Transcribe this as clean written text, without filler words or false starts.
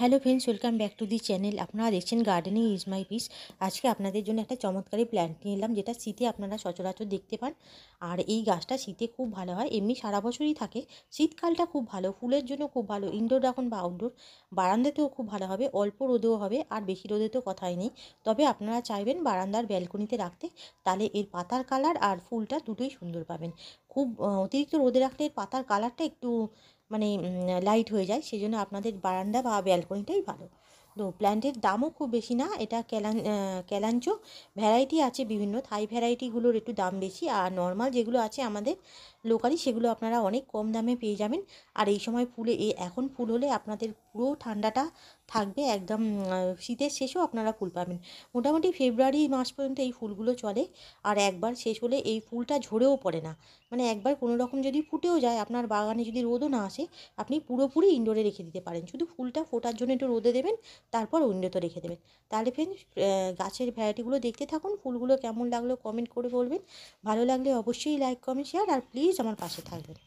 Hello friends, welcome back to the channel. আপনারা দেখছেন gardening is my piece. আজকে আপনাদের জন্য একটা চমৎকারী প্ল্যান্ট নিয়ে এলাম, যেটা শীতে আপনারা সচরাচর দেখতে পান। আর এই গাছটা শীতে খুব ভালো হয়, এমনি সারা বছরই থাকে। শীতকালটা খুব ভালো, ফুলের জন্য খুব ভালো। ইনডোর রাখুন বা আউটডোর, বারান্দাতেও খুব ভালো হবে। অল্প রোদেও হবে, আর বেশি রোদে তো কথাই নেই। তবে আপনারা চাইবেন বারান্দার ব্যালকনিতে রাখতে, তাহলে এর পাতার কালার আর ফুলটা দুটোই সুন্দর পাবেন। খুব অতিরিক্ত রোদে রাখলে এর পাতার কালারটা একটু মানে লাইট হয়ে যায়, সেই জন্য আপনাদের বারান্দা বা ব্যালকনিটাই ভালো। তো প্ল্যান্টের দামও খুব বেশি না। এটা ক্যালাঞ্চো ভ্যারাইটি আছে বিভিন্ন, থাই ভ্যারাইটিগুলোর একটু দাম বেশি, আর নর্মাল যেগুলো আছে আমাদের লোকালি সেগুলো আপনারা অনেক কম দামে পেয়ে যাবেন। আর এই সময় এখন ফুল হলে আপনাদের পুরো ঠান্ডাটা থাকবে একদম। শীতের শেষেও আপনারা ফুল পাবেন। মোটামুটি ফেব্রুয়ারি মাস পর্যন্ত এই ফুলগুলো চলে। আর একবার শেষ হলে এই ফুলটা ঝরেও পড়ে না। মানে একবার কোনো রকম যদি ফুটেও যায়, আপনার বাগানে যদি রোদও না আসে, আপনি পুরোপুরি ইনডোরে রেখে দিতে পারেন। শুধু ফুলটা ফোটার জন্য একটু রোদে দেবেন, তারপর উইন্ডোতে রেখে দেবেন। তাহলে ফ্রেন্ডস, গাছের ভ্যারাইটিগুলো দেখতে থাকুন। ফুলগুলো কেমন লাগলো কমেন্ট করে বলবেন। ভালো লাগলে অবশ্যই লাইক, কমেন্ট, শেয়ার, আর প্লিজ আমার পাশে থাকবেন।